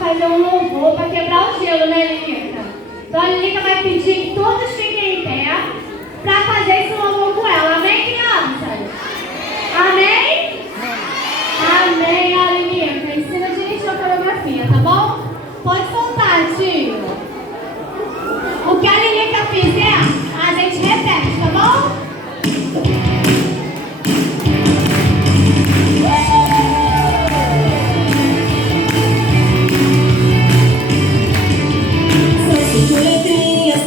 fazer um louvor para quebrar o gelo, né, Lilica? Então a Lilica vai pedir que todos fiquem em pé para fazer esse louvor com ela. Amém, crianças? Amém? Amém, ó, Lilica. Ensina direitinho a coreografia, tá bom? Pode soltar, tio. O que a Lilica fizer, a gente repete, tá bom?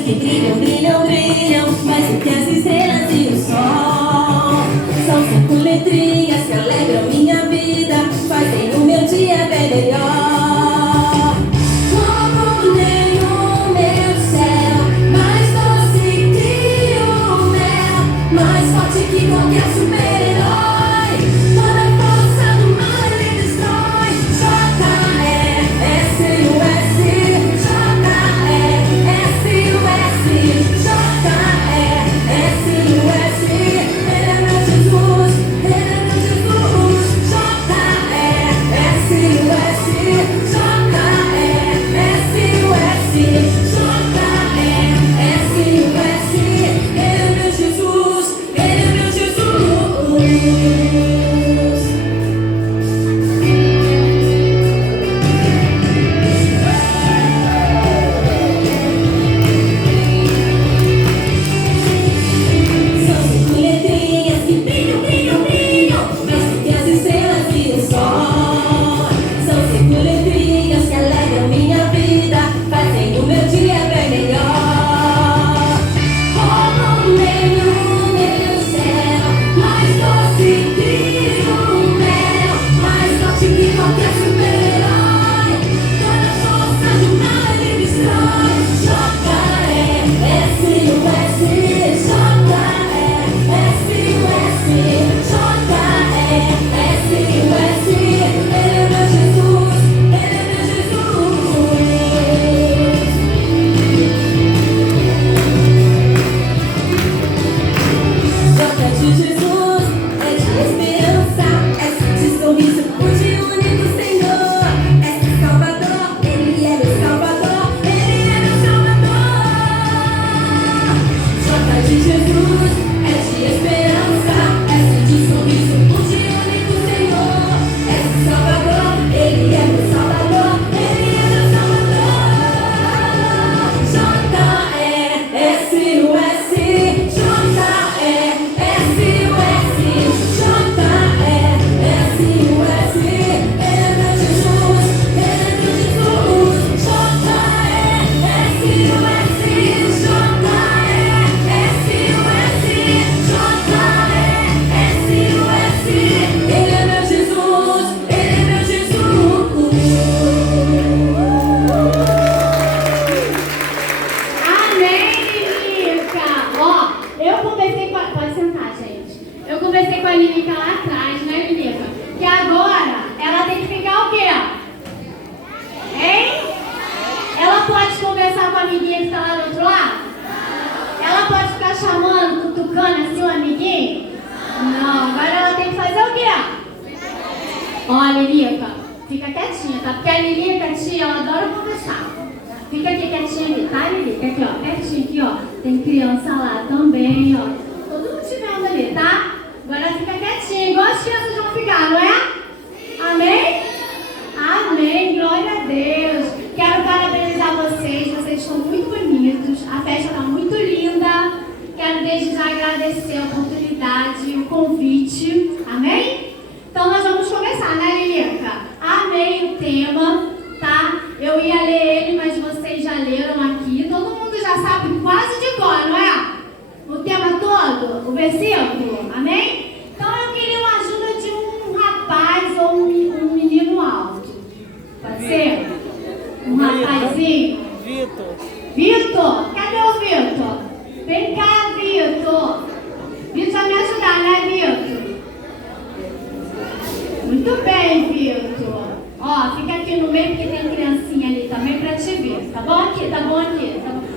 Que brilham, brilham, brilham, mais do que as estrelas e o sol. São 5 letrinhas que alegram minha vida, fazem o meu dia bem melhor. Como nenhum meu céu, mais doce que o mel, mais forte que qualquer super-herói. Toda força do mal ele destrói.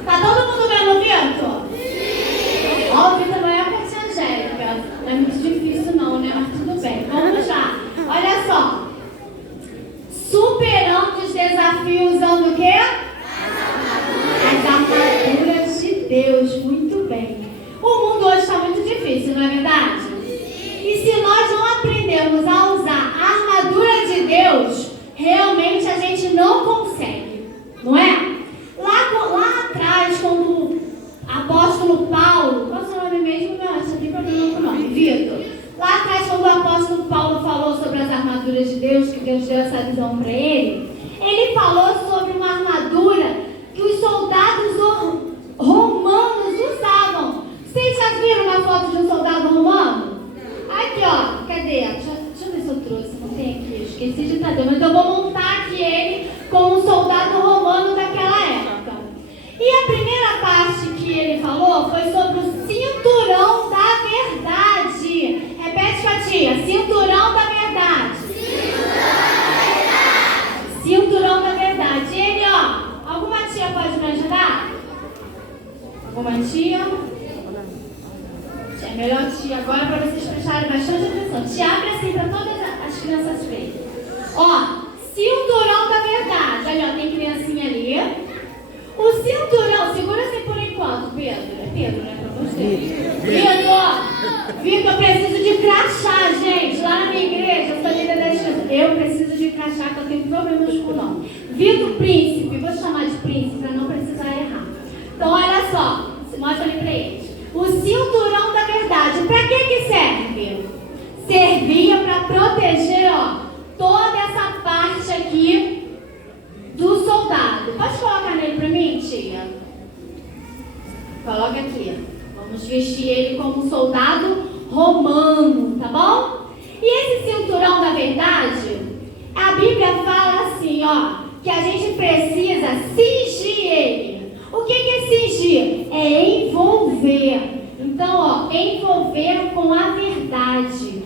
Tá todo mundo vendo o Vitor? Ó, o Vitor não é a Tia Angélica. Não é muito difícil não, né? Mas tudo bem. Vamos lá. Olha só. Superando os desafios desafio usando o quê? As armaduras de Deus. Muito bem. O mundo hoje está muito difícil, não é verdade? E se nós não aprendermos a usar a armadura de Deus, realmente a gente não consegue, não é? Lá atrás, quando o apóstolo Paulo, qual é o seu nome mesmo? Não, você tem problema com o nome, Vitor. Lá atrás, quando o apóstolo Paulo falou sobre as armaduras de Deus, que Deus deu essa visão para ele falou sobre uma armadura que os soldados romanos usavam. Vocês já viram uma foto de um soldado romano? Aqui, ó, cadê? Deixa eu ver se eu trouxe, não tem aqui, eu esqueci de trazer, mas eu vou montar aqui ele como um soldado romano daquela época. E a primeira parte que ele falou foi sobre o cinturão da verdade. Repete, Fatia, cinturão da verdade. Cinturão da verdade. E ele, ó, alguma tia pode me ajudar? Alguma tia? É melhor tia agora para vocês prestarem bastante atenção. Tia, abre assim para todas as crianças verem. Ó, cinturão da verdade. Olha, ó, tem criancinha ali. O cinturão, segura assim por enquanto, Pedro. É Pedro, né? Pra você. Vitor, eu preciso de crachá, gente. Lá na minha igreja, eu sou líder das crianças. Eu preciso de crachá, que eu tenho problemas com o nome. Vitor Príncipe, vou chamar de Príncipe para não precisar errar. Então, olha só, mostra ali para eles. O cinturão da verdade, para que serve? Servia para proteger, ó, toda essa parte aqui do soldado. Pode colocar nele para mim, tia? Coloca aqui. Vamos vestir ele como um soldado romano, tá bom? E esse cinturão da verdade, a Bíblia fala assim, ó, que a gente precisa cingir ele. O que é cingir? É envolver. Então, ó, envolver com a verdade.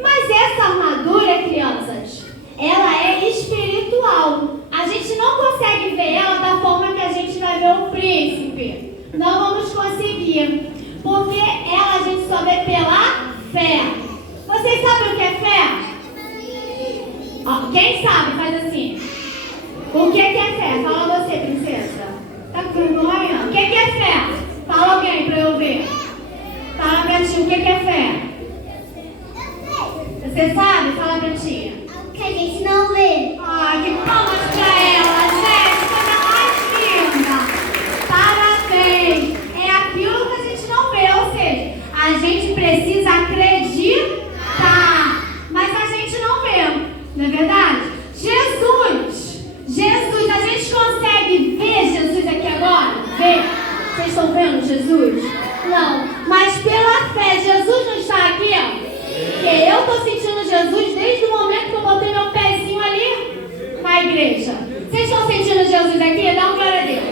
Mas essa armadura, crianças, ela é espiritual. A gente não consegue ver ela da forma que a gente vai ver o príncipe. Não vamos conseguir. Porque ela a gente só vê pela fé. Vocês sabem o que é fé? Ó, quem sabe, faz assim. O que é fé? Fala você, princesa. Tá com vergonha? O que é fé? Fala alguém pra eu ver. Fala pra ti, o que é fé? Você sabe? Fala pra ti. Que a gente não vê. Ai, que palmas pra ela, gente. Coisa mais linda. Parabéns. É aquilo que a gente não vê, ou seja, a gente precisa acreditar, mas a gente não vê, não é verdade? Jesus, a gente consegue ver Jesus aqui agora? Ver? Vocês estão vendo Jesus? Não, mas pela fé, Jesus não está aqui, ó. Porque eu estou sentindo Jesus desde o momento que eu botei meu pezinho ali na igreja. Vocês estão sentindo Jesus aqui? Dá um glória a Deus.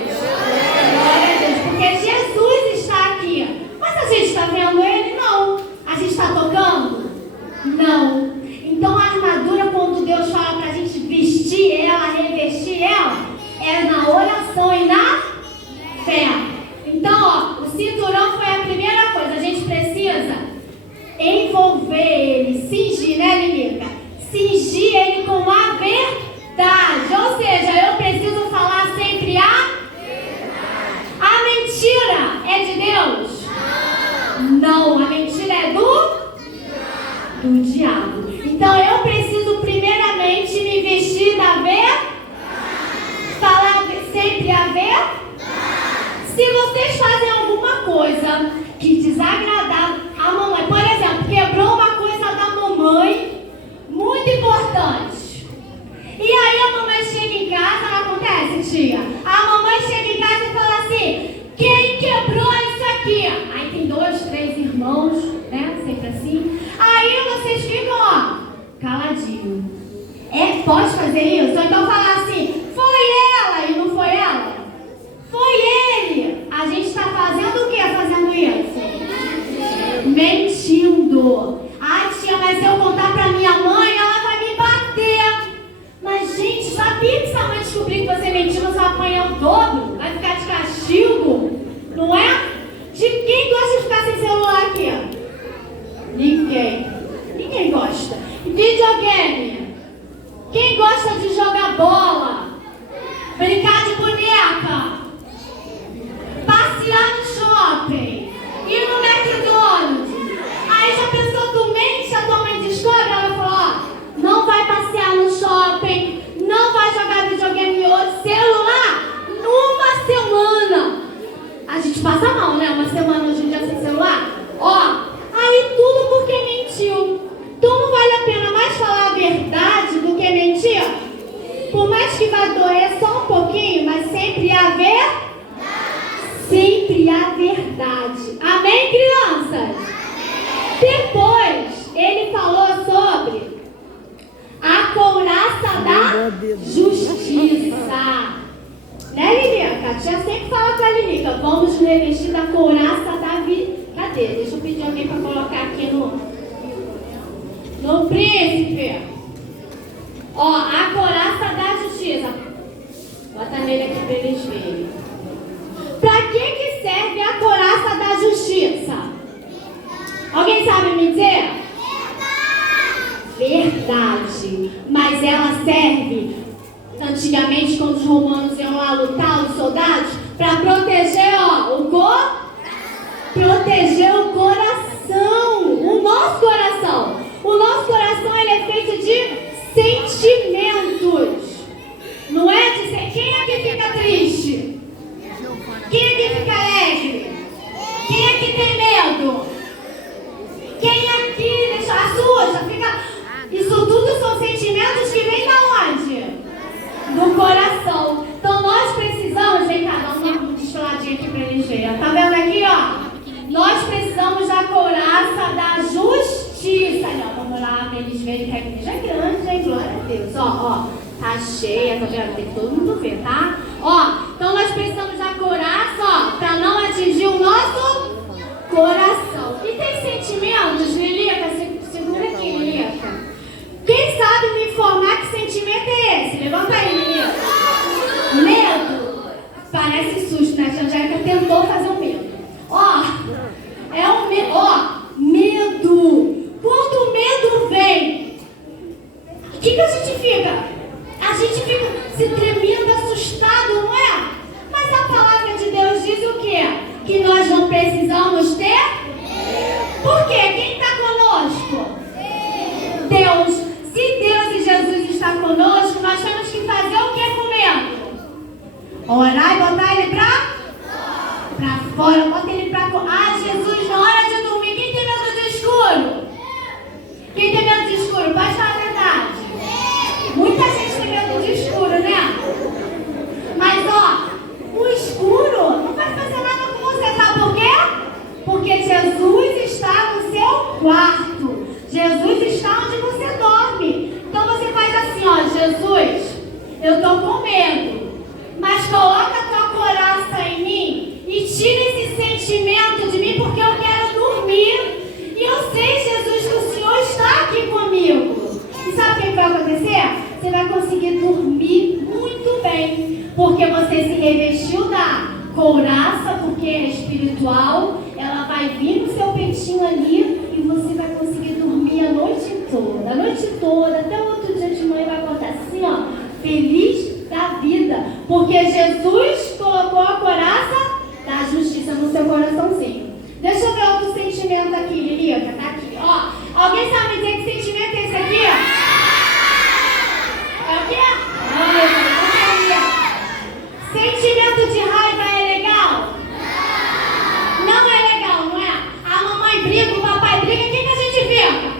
Glória a Deus, porque Jesus está aqui. Mas a gente está vendo Ele? Não. A gente está tocando? Não. Então a armadura, quando Deus fala para a gente vestir ela, revestir ela, é na oração e na fé. Então, ó, o cinturão foi a primeira coisa. A gente precisa envolver ele, cingir, né, Lilica? Cingir ele com a verdade. Ou seja, eu preciso falar sempre a verdade. A mentira é de Deus? Não, a mentira é do diabo. Então eu preciso primeiramente me vestir da verdade. Falar sempre a verdade. Se vocês fazem alguma coisa que desagradar a mamãe, por exemplo, quebrou uma coisa da mamãe muito importante. E aí a mamãe chega em casa, não acontece, tia? A mamãe chega em casa e fala assim: quem quebrou isso aqui? Aí tem 2, 3 irmãos, né? Sempre assim. Aí vocês ficam, ó, caladinho. Pode fazer isso? Ou então falar assim: foi ela e não foi ela? Foi ele. A gente está fazendo o que fazendo isso? Mentindo. Ah, tia, mas se eu contar pra minha mãe, ela vai me bater. Mas, gente, sabia que se a mãe descobrir que você mentiu, você vai apanhar o dobro? Vai ficar de castigo? Não é? De quem gosta de ficar sem celular aqui? Ninguém. Ninguém gosta. Videogame. Quem gosta de jogar bola? brincar de boneca, passear no shopping, ir no McDonald's. Aí já pensou, tu mente, a tua mãe descobre, ela falou, ó, não vai passear no shopping, não vai jogar videogame hoje, celular, numa semana. A gente passa mal, né? Uma semana hoje em dia sem celular. Ó, aí tudo porque mentiu. Então não vale a pena mais falar a verdade do que mentir? Por mais que vá doer só um pouquinho, mas sempre a verdade. Sempre a verdade. Amém, crianças? Depois, ele falou sobre a couraça da justiça. Né, Lilica? A tia sempre fala pra Lilica, vamos nos revestir da couraça da vida. Cadê? Deixa eu pedir alguém pra colocar aqui no príncipe. Ó, a couraça da justiça. Bota nele aqui pra eles verem. Pra que serve a couraça da justiça? Alguém sabe me dizer? Verdade. Mas ela serve, antigamente, quando os romanos iam lá lutar, os soldados, para proteger, ó, proteger o coração, o nosso coração. O nosso coração, ele é feito de sentimentos. Não é de ser. Quem é que fica triste? Quem é que fica alegre? Quem é que tem medo? Quem aqui deixa assusta? Fica. Isso tudo são sentimentos que vêm da onde? Do coração. Então nós precisamos, vem cá, dá uma desfiladinha aqui pra eles verem. Tá vendo aqui, ó? Nós precisamos da couraça da justiça. Ó, vamos lá pra eles verem que a igreja é grande, hein? Glória a Deus. Ó, tá cheia, tá vendo? Tem que todo mundo ver, tá? Ó, então nós precisamos da couraça, ó, pra não atingir o nosso coração. E tem sentimentos, Lilica? Segura aqui, Lilica. Quem sabe me informar que sentimento é esse? Levanta aí, menina. Medo. Parece susto, né? A Angélica tentou fazer um medo. Ó, é um medo. Ó, medo. Quando o medo vem, o que a gente fica? A gente fica se tremendo, assustado, não é? Mas a palavra de Deus diz o quê? Que nós não precisamos ter? Por quê? Quem está conosco? Deus. Se Deus e Jesus estão conosco, nós temos que fazer o que com medo? Orar e botar ele pra fora, bota ele pra fora. Ah, Jesus, na hora de dormir, quem tem medo de escuro? Quem tem medo de escuro? Pode falar a verdade. Muita gente tem medo de escuro, né? Mas ó, o escuro não vai fazer nada com você, sabe por quê? Porque Jesus está no seu quarto. Jesus está onde você dorme. Então você faz assim, ó, Jesus, eu tô com medo, mas coloca a tua couraça em mim e tira esse sentimento de mim, porque eu quero dormir. E eu sei, Jesus, que o Senhor está aqui comigo. E sabe o que vai acontecer? Você vai conseguir dormir muito bem, porque você se revestiu da couraça, porque é espiritual. Ela vai vir no seu peitinho ali e você vai conseguir dormir a noite toda, até o outro dia de manhã vai acordar assim, ó, feliz da vida, porque Jesus colocou a couraça da justiça no seu coraçãozinho. Deixa eu ver outro sentimento aqui, Lilica, tá aqui, ó. Alguém sabe dizer que sentimento é esse aqui? É o quê? Sentimento de raiva é legal? Não é legal, não é? A mamãe briga, o papai briga, o que a gente fica?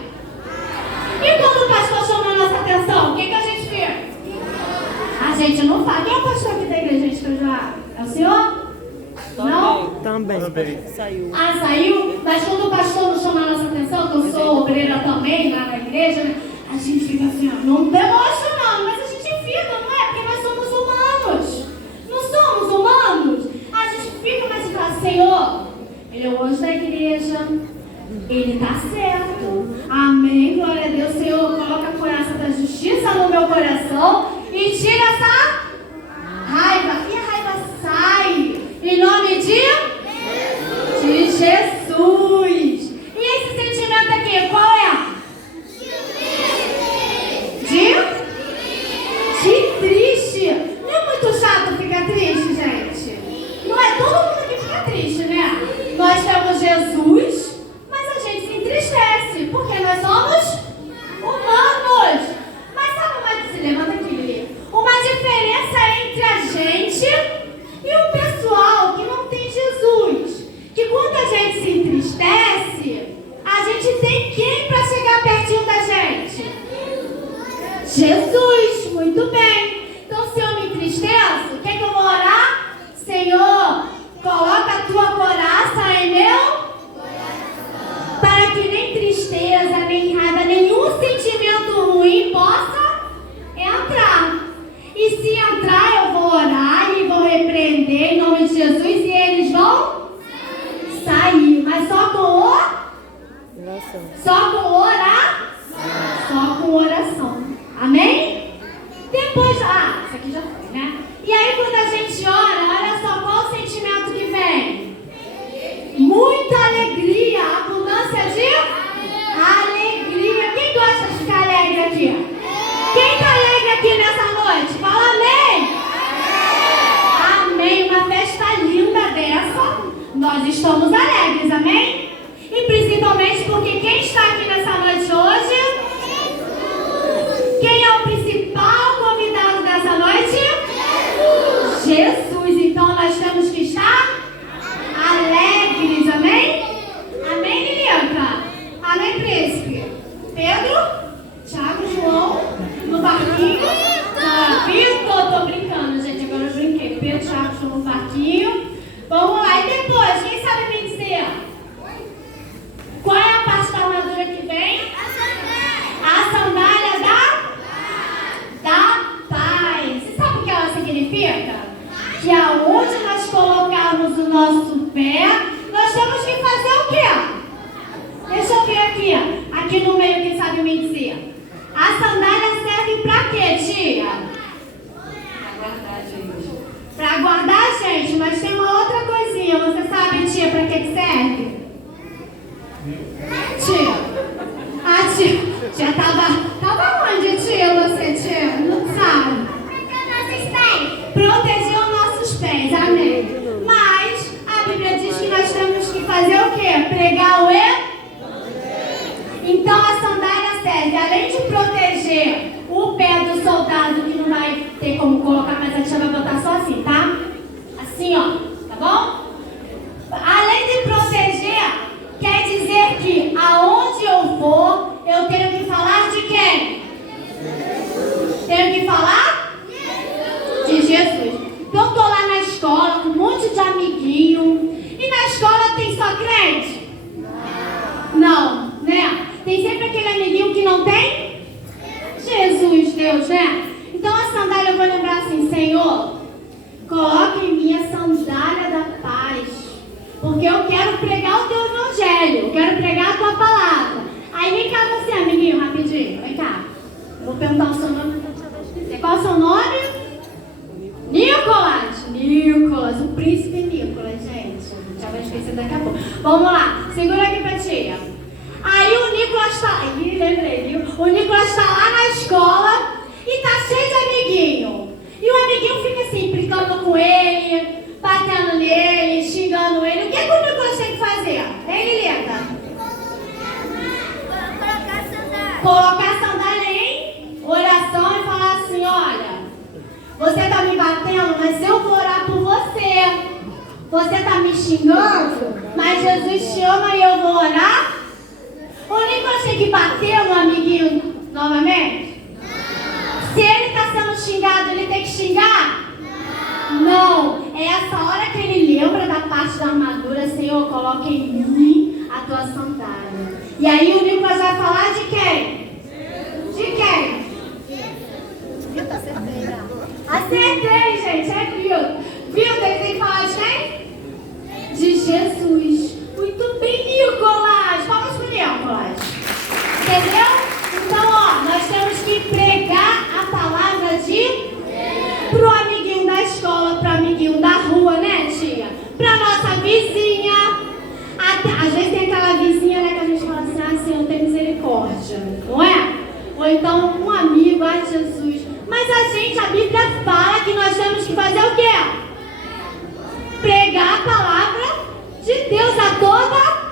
E quando o pastor chama a nossa atenção, o que a gente fica? A gente não fala. Quem é o pastor aqui da igreja, gente, que eu já... É o senhor? Não? Também. Saiu. Ah, saiu? Mas quando o pastor não chama a nossa atenção, que eu sou obreira também lá na igreja, né? A gente fica assim, ó, não demonstra não, mas a gente fica, não é? Porque nós somos humanos. Não somos humanos? A gente fica, mas fala, Senhor, ele é o anjo da igreja, ele tá certo. Amém, glória a Deus. Senhor, coloca a couraça da justiça no meu coração e tira essa raiva. E a raiva sai em nome de Jesus. E esse sentimento aqui, qual é? Só com oração. Só com oração. Amém? Depois, isso aqui já foi, né? E aí quando a gente ora, olha só qual o sentimento que vem. Muita alegria, abundância de alegria. Quem gosta de ficar alegre aqui? Quem está alegre aqui nessa noite? Fala amém. Amém. Uma festa linda dessa, nós estamos alegres, amém? E principalmente porque quem está aqui nessa noite hoje? Quem é o principal convidado dessa noite? Jesus. Então nós temos que estar alegres, amém? Amém, Lilianca? Amém, príncipe? Pedro? Tiago, João? No barquinho? Vitor, tô brincando, gente, agora eu brinquei. Pedro, Tiago, João no barquinho. Vamos lá, e depois, quem sabe me dizer? Qual é a parte da armadura que vem? A sandália da paz. Você sabe o que ela significa? Que aonde nós colocarmos o nosso pé, nós temos que fazer o quê? Deixa eu ver aqui. Aqui no meio, quem sabe me dizer? A sandália serve pra quê, tia? Pra guardar, gente. Pra guardar, gente, mas tem uma outra coisinha. Você sabe, tia, pra que serve? Tia tava onde, tia? Você, tia? Não sabe? Proteger os nossos pés, amém. Mas a Bíblia diz que nós temos que fazer o quê? Pregar o Então a sandália serve, além de proteger o pé do soldado, que não vai ter como colocar, mas a tia vai botar só assim, tá? Assim, ó, tá bom? Além de proteger, quer dizer que aonde eu for, eu tenho que falar de quem? Tenho que falar? De Jesus. Então eu tô lá na escola com um monte de amiguinho. E na escola tem só crente? Não, né? Tem sempre aquele amiguinho que não tem? Jesus, Deus, né? Então a sandália eu vou lembrar assim: Senhor, coloque em mim a sandália da paz, porque eu quero pregar o teu evangelho, eu quero pregar a tua palavra. Aí vem cá você, amiguinho, rapidinho, vem cá. Eu vou perguntar o seu nome. Qual é o seu nome? Nicolas, o príncipe Nicolas, gente. Já vai esquecer daqui a pouco. Vamos lá, segura aqui pra tia. Aí o Nicolas tá. Lembrei, viu? O Nicolas tá lá na escola e tá cheio de amiguinho. E o amiguinho fica assim, brincando com ele, batendo nele, xingando ele. O que o Nicolas tem que fazer? Hein, Lilieta? Colocar a sandália em oração e falar assim: olha, você tá me batendo, mas eu vou orar por você. Você tá me xingando, mas Jesus te ama e eu vou orar. O Nicolas tem que bater no amiguinho novamente? Se ele tá sendo xingado, ele tem que xingar? Não. É essa hora que ele lembra da parte da armadura: Senhor, coloque em mim a tua sandália. E aí o Nicolas vai falar de quem? De quem? Acertei, gente, é Vildo. Vildo, ele tem que falar de quem? De Jesus. Muito bem, Nicolas. Palmas pro Nicolas. Entendeu? Então, ó, nós temos que pregar a palavra pro amiguinho da escola, pro amiguinho da rua, né, tia? Pra nossa vizinha. Às vezes tem aquela vizinha, né, que a gente fala assim: ah, Senhor, tem misericórdia, não é? Ou então um amigo: ai, Jesus. Mas a Bíblia fala que nós temos que fazer o quê? Pregar a palavra de Deus a toda.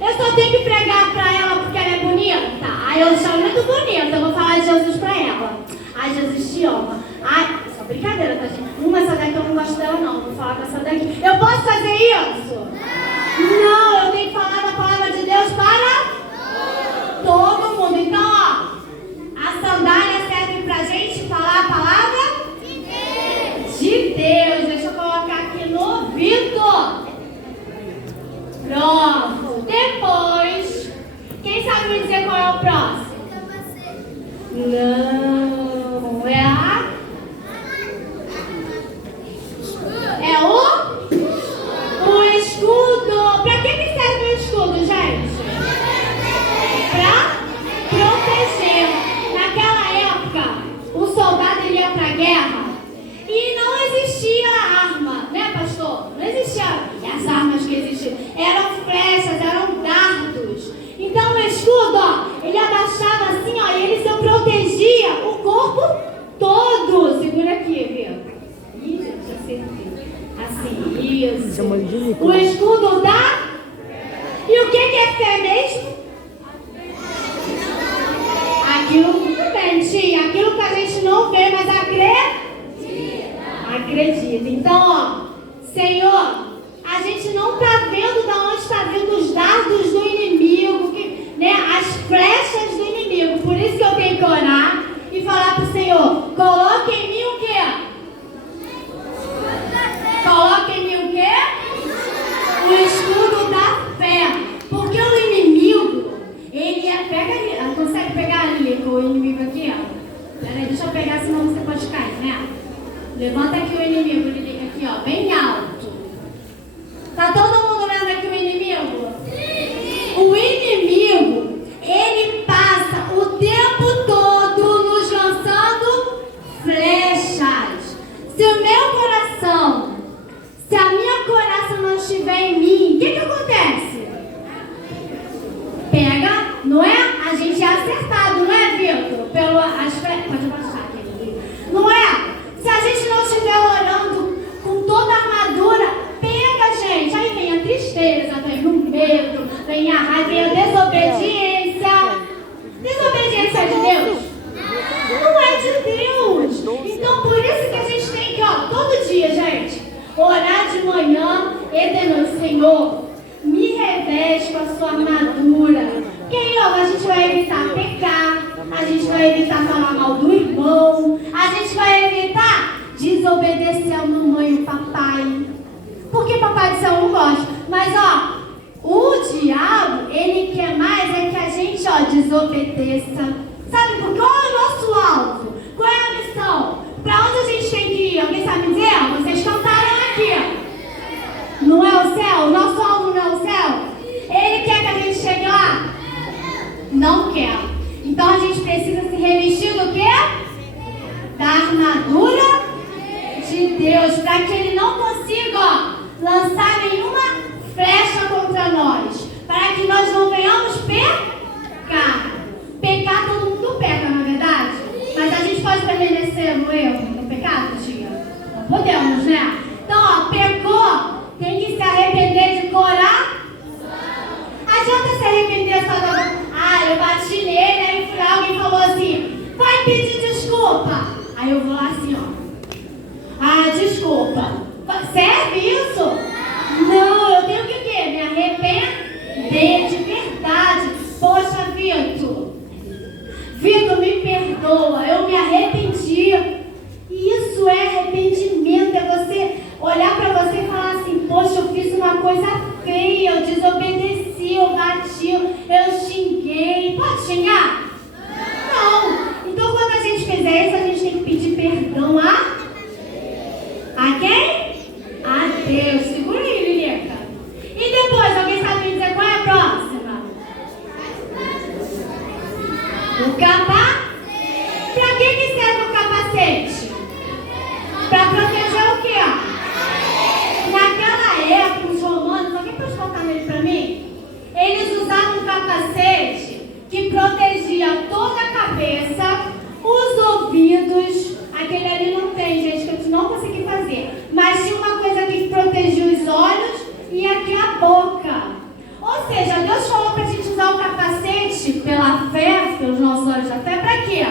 Eu só tenho que pregar pra ela porque ela é bonita? Ai, eu sou muito bonita, eu vou falar de Jesus pra ela. Ai, Jesus te ama. Ai, só brincadeira, tá, gente? Essa daqui eu não gosto dela, não. Vou falar com essa daqui. Eu posso fazer isso? Não, eu tenho que falar da palavra de Deus para todo mundo. Então, ó, a sandália serve pra gente falar a palavra de Deus. Deixa eu colocar aqui no Vitor. Pronto. Depois, quem sabe me dizer qual é o próximo? Não, é o escudo. Pra que serve o escudo, gente? protegia o corpo todo. Segura aqui, viu? Ih, gente, acertei. Assim, isso. O escudo da... E o que é fé mesmo? Aquilo, tudo bem, tia. Aquilo que a gente não vê, mas acredita. Então, ó, Senhor, a gente não está vendo de onde está vindo os dardos do inimigo, né, as flechas do inimigo. Por isso que eu tenho que orar e falar para o Senhor, coloque em mim o quê? Coloque em mim o quê? O escudo da fé. Porque o inimigo, ele é... consegue pegar ali com o inimigo aqui, ó? Peraí, deixa eu pegar, senão você pode cair, né? Levanta aqui o inimigo, ele liga aqui, ó, bem alto. Tá todo mundo vendo aqui o inimigo? Sim. O inimigo, ele passa o tempo todo nos lançando flechas. Se o meu coração, se a minha coração não estiver em mim, o que acontece? Pega, não é? A gente é acertado, não é, Vitor? As flechas. Pode baixar aqui. Não é? Se a gente não estiver orando com toda a armadura, pega, gente. Aí vem a tristeza, vem o medo, vem a raiva, vem a desobediência. Desobediência é de Deus? Não é de Deus. Então, por isso que a gente tem que, ó, todo dia, gente, orar de manhã e de noite. Senhor, me reveste com a sua armadura. Porque aí, ó, a gente vai evitar pecar, a gente vai evitar falar mal do irmão, a gente vai evitar desobedecer a mamãe e o papai. Porque papai do céu não gosta. Mas, ó, o diabo, ele quer mais é que a gente, ó, desobedeça. Sabe por quê? Qual é o nosso alvo? Qual é a missão? Pra onde a gente tem que ir? Alguém sabe dizer? Vocês cantaram aqui. Não é o céu? O nosso alvo não é o céu? Ele quer que a gente chegue lá? Não quer. Então a gente precisa se revestir do quê? Da armadura de Deus, para que ele não consiga, ó, lançar nenhuma flecha contra nós, para que nós não venhamos pecar. Pecar todo mundo peca, na verdade? Mas a gente pode permanecer no erro, no pecado, tia? Não podemos, né? Então, ó, pecou, tem que se arrepender de coração. Adianta se arrepender só da... Ah, eu bati nele, aí alguém falou assim, vai pedir desculpa. Aí eu vou lá assim, ó. Ah, desculpa. Serve isso? Não, eu tenho que o quê? Me arrepender de verdade. Poxa, Vitor, me perdoa, eu me arrependi. Isso é arrependimento, é você olhar pra você e falar assim, poxa, eu fiz uma coisa feia, eu desobedeci, eu bati, eu xinguei. Pode xingar? Não. Então quando a gente fizer isso, a gente tem que pedir perdão a quem? A Deus. Segura aí, Lilica. E depois, alguém sabe me dizer qual é a próxima? O capacete. Pra que serve o capacete? Pra proteger o quê? Naquela época, os romanos, alguém pode colocar nele pra mim? Eles usavam um capacete que protegia toda a cabeça, os ouvidos. Aquele ali não tem, gente, que eu não consegui fazer. Mas tinha uma coisa aqui que protegia os olhos e aqui a boca. Ou seja, Deus falou pra gente usar o capacete pela fé, pelos nossos olhos da fé, pra quê?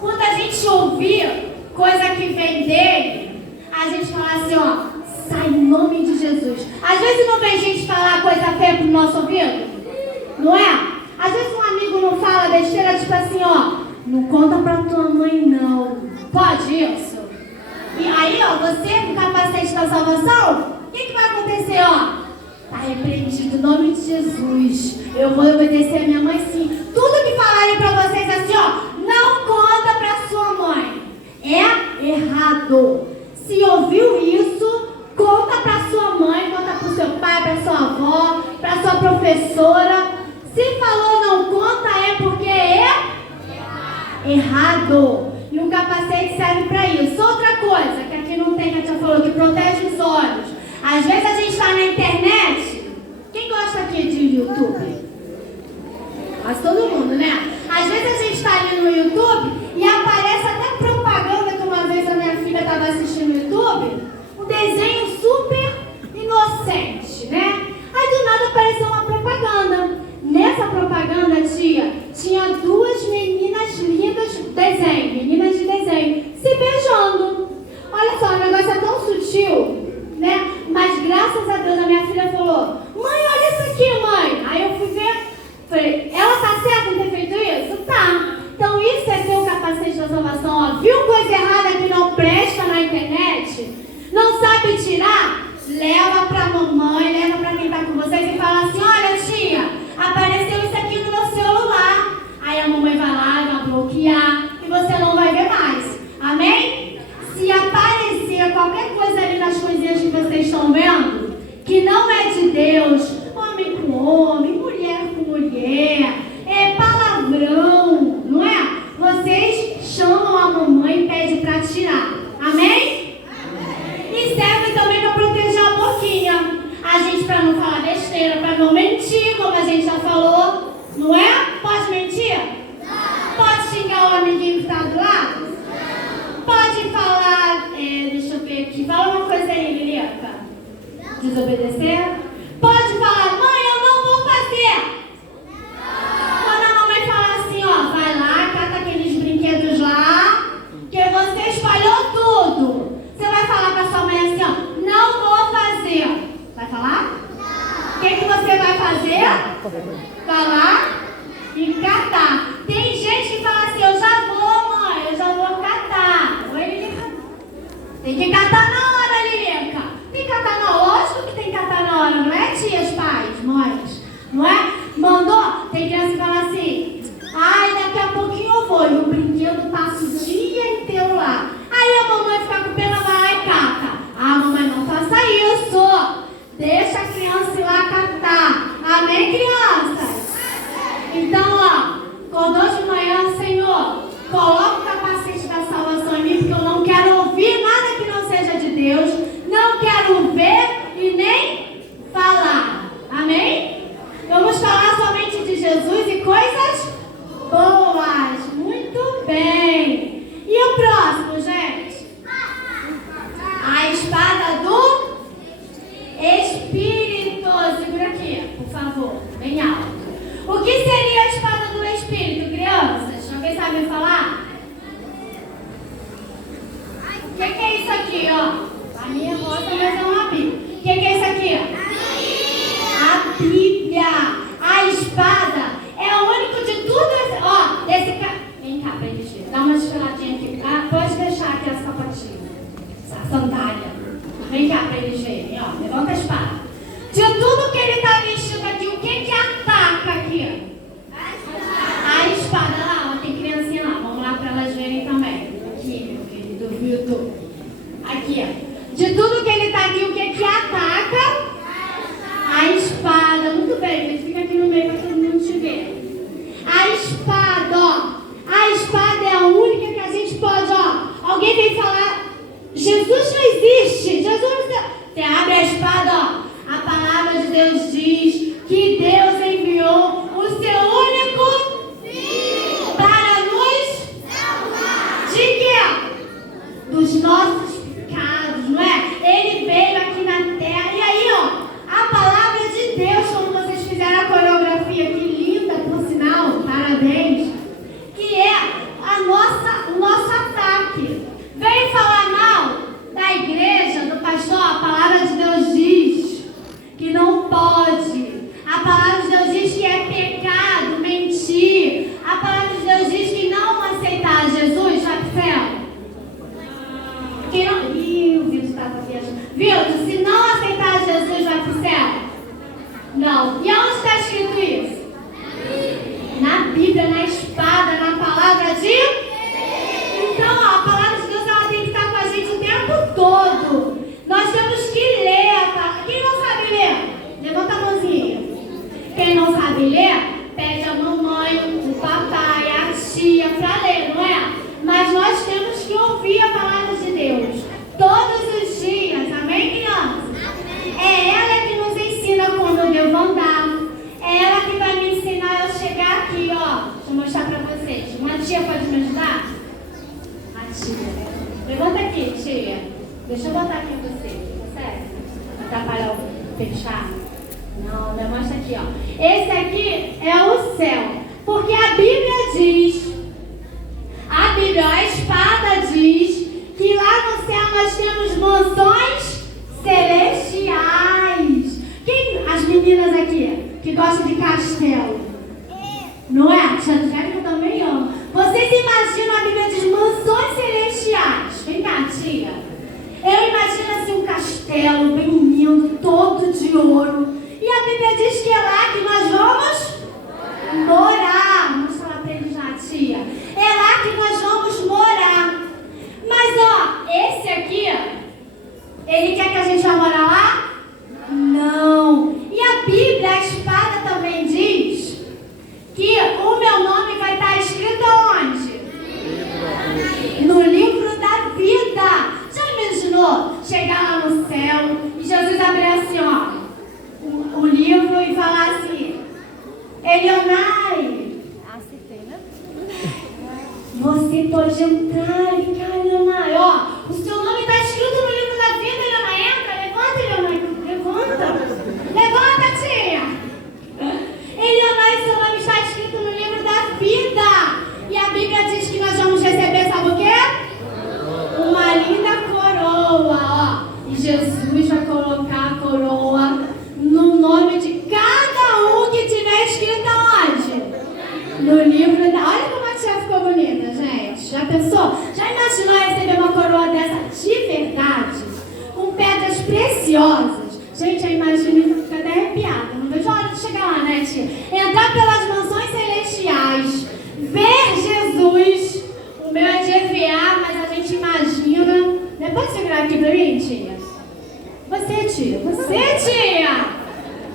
Quando a gente ouvir coisa que vem dele, a gente fala assim, ó, sai em nome de Jesus. Às vezes não vem gente falar coisa feia pro nosso ouvido, não é? Às vezes um amigo não fala besteira, tipo assim, ó, não conta pra tua mãe não. Pode isso? E aí, ó, você com o capacete da salvação, o que vai acontecer, ó? Tá repreendido em nome de Jesus. Eu vou obedecer a minha mãe sim. Tudo que falarem pra vocês assim, ó, não conta pra sua mãe. É errado. Se ouviu isso, conta pra sua mãe, conta pro seu pai, pra sua avó, pra sua professora. Se falou não conta, é porque é errado. E o capacete serve pra isso. Outra coisa, que aqui não tem, que a tia falou, que protege os olhos. Às vezes a gente está na internet. Quem gosta aqui de YouTube? Quase todo mundo, né? Às vezes a gente está ali no YouTube e YouTube, um desenho super inocente, né? Aí do nada apareceu uma propaganda. Nessa propaganda, tia, tinha duas meninas lindas meninas de desenho, se beijando. Olha só, o negócio é tão sutil, né? Mas graças a Deus a minha filha falou: mãe, olha isso aqui, mãe. Aí eu fui ver, falei: ela tá certa em ter feito isso? Tá. Então isso é ter o capacete da salvação, ó. Viu coisa errada que não presta na internet? Não sabe tirar? Leva pra mamãe, leva pra quem tá com vocês e fala assim: olha, tia, apareceu isso aqui no meu celular. Aí a mamãe vai lá e vai bloquear e você não vai ver mais. Amém? Se aparecer qualquer coisa ali nas coisinhas que vocês estão vendo, que não é de Deus, homem com homem, mulher com mulher, é palavrão, não é? Vocês chamam a mamãe e pedem pra tirar. Amém? E serve também para proteger a boquinha. A gente, para não falar besteira, para não mentir, como a gente já falou, não é? Pode mentir? Não. Pode xingar o amiguinho que está do lado? Não. Pode falar, deixa eu ver aqui, fala uma coisa aí, Lilica. Desobedecer? Pode falar: mãe, eu não vou fazer. Não. Quando a mamãe fala assim, ó, vai lá, cata aqueles brinquedos lá, que você espalhou tudo. Você vai falar pra sua mãe assim, ó: não vou fazer. Vai falar? Não. O que você vai fazer? Vai lá e catar. Tem gente que fala assim: eu já vou, mãe, eu já vou catar. Oi, Lilica? Tem que catar na hora, Lilica. Tem que catar na hora. Lógico que tem que catar na hora, não é, tias, pais, mães? Não é? Mandou? Tem criança que fala assim: ai, daqui a pouquinho eu vou. E o brinquedo passa o dia inteiro lá. Aí a mamãe fica com pena, vai lá e cata. Ah, mamãe, não faça isso. Deixa a criança ir lá catar. Amém, crianças? Então, ó, acordou de manhã, Senhor, coloca o capacete da salvação em mim, porque eu não quero ouvir nada que não seja de Deus. Não quero ver e nem falar. Amém? Vamos falar somente de Jesus e coisas boas. Muito bem. E o próximo, gente? A espada do Espírito. Segura aqui, por favor, bem alto. O que seria a espada do Espírito, crianças? Alguém sabe me falar? O que é isso aqui, ó? A minha rosa, mas é uma Bíblia. O que é isso aqui? A Bíblia. A espada é o único de tudo esse, ó, desse cara. Vem cá pra eles verem. Dá uma desfiladinha aqui. Ah, pode deixar aqui a sapatilha. Essa sandália. Vem cá pra eles verem, ó. Levanta a espada. De tudo que ele está vestido aqui, o que ataca aqui? A espada lá, ó, tem criancinha lá. Vamos lá para elas verem também. Aqui, meu querido Vitor. Aqui, ó. De tudo que ele está aqui, o que ataca? A espada. Muito bem, gente. Fica aqui no meio para todo mundo te ver. A espada, ó. A espada é a única que a gente pode, ó. Alguém vem falar: Jesus não existe. Jesus não existe. Você abre a espada, ó. Deixa eu botar aqui você, consegue? Atrapalhar o fechar? Não, mostra aqui, ó. Esse aqui é o céu. Porque a Bíblia diz, a espada diz, que lá no céu nós temos mansões celestiais. Quem? As meninas aqui, que gostam de castelo. Não é? Xandré que eu também amo. Vocês imaginam, a Bíblia diz mansões celestiais. Vem cá, tia. Eu imagino assim um castelo bem lindo, todo de ouro. E a Bíblia diz que é lá que nós vamos morar. Vamos falar para eles lá, tia. É lá que nós vamos morar. Mas, ó, esse aqui, ele quer que a gente vá morar lá? Não. E a Bíblia, a espada também diz que o meu nome vai estar escrito onde? No livro da vida. Já imaginou chegar lá no céu e Jesus abrir assim, ó, o livro e falar assim: Elionai, você pode entrar, vem cá, Elionai, ó, o seu nome está escrito no livro da vida, Elionai, entra, levanta, Elionai, levanta, tia. Elionai, seu nome está escrito no livro da vida, e a Bíblia diz que nós vamos receber, sabe o quê? Uma linda coroa, ó, e Jesus vai colocar a coroa no nome de cada um que tiver escrito onde? No livro da... Olha como a tia ficou bonita, gente. Já pensou? Já imaginou receber uma coroa dessa de verdade? Com pedras preciosas? Gente, eu imagino, fica até arrepiada. Não vejo a hora de chegar lá, né, tia? Entrar pelas mansões celestiais, ver Jesus. O meu é de EVA, mas a gente imagina. Depois você grava aqui pra mim, tia? Você, tia. Você, tia.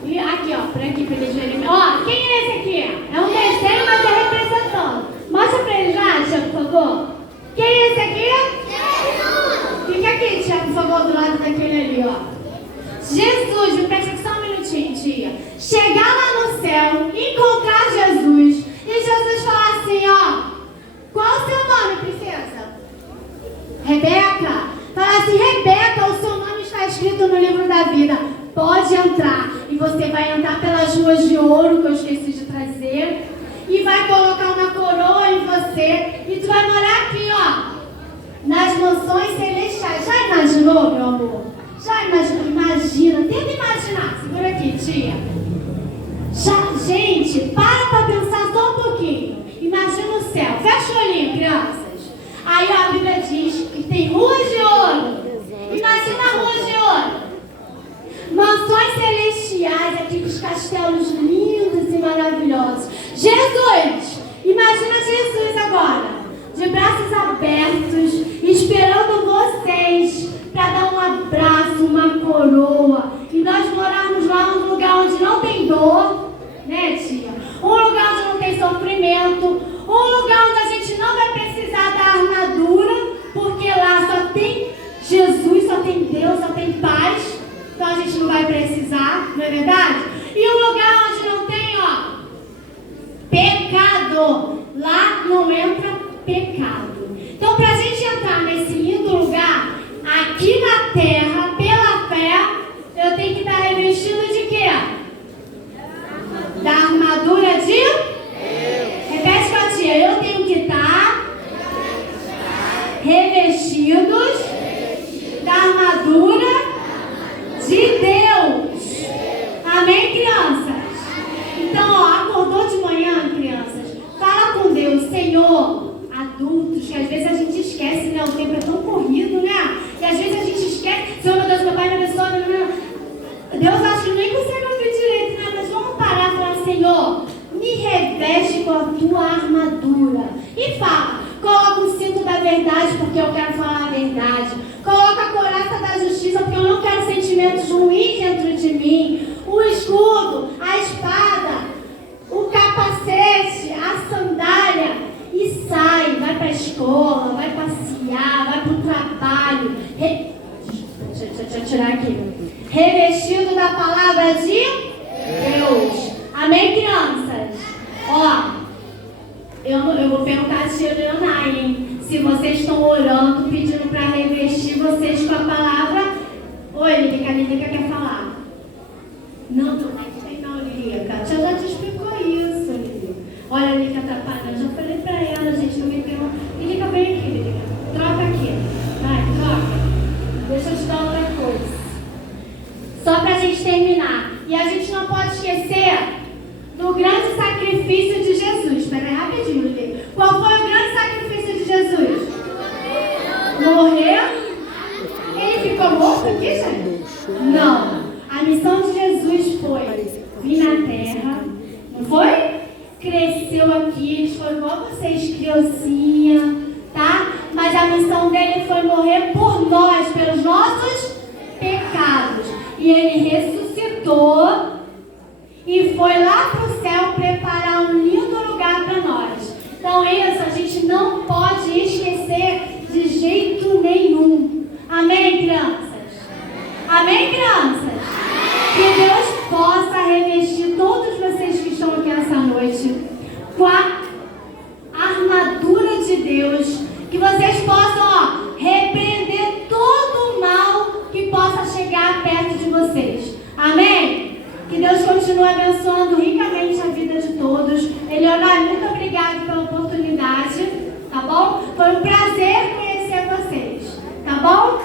E aqui, ó, por aqui pra eles verem. Ó, quem é esse aqui? É um desenho, mas é representando. Mostra pra eles lá, tia, por favor. Quem é esse aqui? Jesus! Fica aqui, tia, por favor, do lado daquele ali, ó. Jesus, me presta aqui só um minutinho, tia. Chegar lá no céu, encontrar Jesus, e Jesus falar assim, ó: qual o seu nome, princesa? Rebeca. Falar assim: Rebeca, o seu nome está escrito no livro da vida. Pode entrar. E você vai entrar pelas ruas de ouro, que eu esqueci de trazer, e vai colocar uma coroa em você, e tu vai morar aqui, ó, nas mansões celestiais. Já imaginou, meu amor? Já imaginou? Imagina, tenta imaginar. Segura aqui, tia. Já, gente, para pensar só um pouquinho. Imagina o céu. Fecha o olhinho, crianças. Aí, ó, a Bíblia diz que tem ruas de ouro. Imagina a rua de ouro. Mansões celestiais, aqueles castelos lindos e maravilhosos. Jesus! Imagina Jesus agora, de braços abertos, esperando vocês para dar um abraço, uma coroa. E nós morarmos lá num lugar onde não tem dor, né, tia? Um lugar onde não tem sofrimento. Um lugar onde a gente não vai precisar da armadura, porque lá só tem Jesus, só tem Deus, só tem paz. Então a gente não vai precisar, não é verdade? E um lugar onde não tem, ó, pecado. Lá não entra pecado. Então, para a gente entrar nesse lindo lugar, aqui na terra, pela fé, eu tenho que estar revestido de quê? Da armadura de Deus. Repete com a tia: eu tenho que estar revestidos da armadura de Deus. Amém, crianças? Então, ó, acordou de manhã, crianças? Fala com Deus: Senhor. Adultos, que às vezes a gente esquece, né? O tempo é tão corrido, né? E às vezes a gente esquece. Senhor, meu Deus, meu Pai, minha pessoa, Deus acho que nem consegue ouvir direito, né? Mas vamos parar e falar: Senhor, me reveste com a tua armadura. E fala: coloca o cinto da verdade, porque eu quero falar a verdade. Coloca a couraça da justiça, porque eu não quero sentimentos ruins dentro de mim. O escudo, a espada, o capacete, a sandália. E sai, vai para a escola, vai passear, vai para o trabalho. Deixa eu tirar aqui. Revestido da palavra de Deus. Amém, crianças? Ó, eu vou perguntar a tia Leonai, hein? Se vocês estão orando, pedindo para revestir vocês com a palavra. Oi, Lilica quer falar. Não, tu não, Lilica. A tia já te explicou isso, Lilica. Olha, a Lilica atrapalhando. Já falei pra ela, gente, também tem uma. Lilica, vem aqui, Lilica. Troca aqui. Vai, troca. Deixa eu te dar outra coisa. Só pra gente terminar. E a gente não pode esquecer do grande sacrifício de Jesus. Espera aí rapidinho, Lilica. Qual foi o grande sacrifício de Jesus? Morreu? Ele ficou morto aqui, gente? Não. A missão de Jesus foi vir na terra, não foi? Cresceu aqui, eles foram igual vocês, criancinha, tá? Mas a missão dele foi morrer por nós, pelos nossos pecados. E ele ressuscitou e foi lá para o céu preparar um lindo lugar para nós. Então isso a gente não pode esquecer de jeito nenhum. Amém, crianças? Amém, crianças? Que Deus possa revestir todos vocês que estão aqui essa noite com a armadura de Deus. Que vocês possam, repreender todo o mal que possa chegar perto de vocês. Amém? Que Deus continue abençoando ricamente a vida de todos. Eleonora, muito obrigada pela oportunidade, tá bom? Foi um prazer conhecer vocês, tá bom?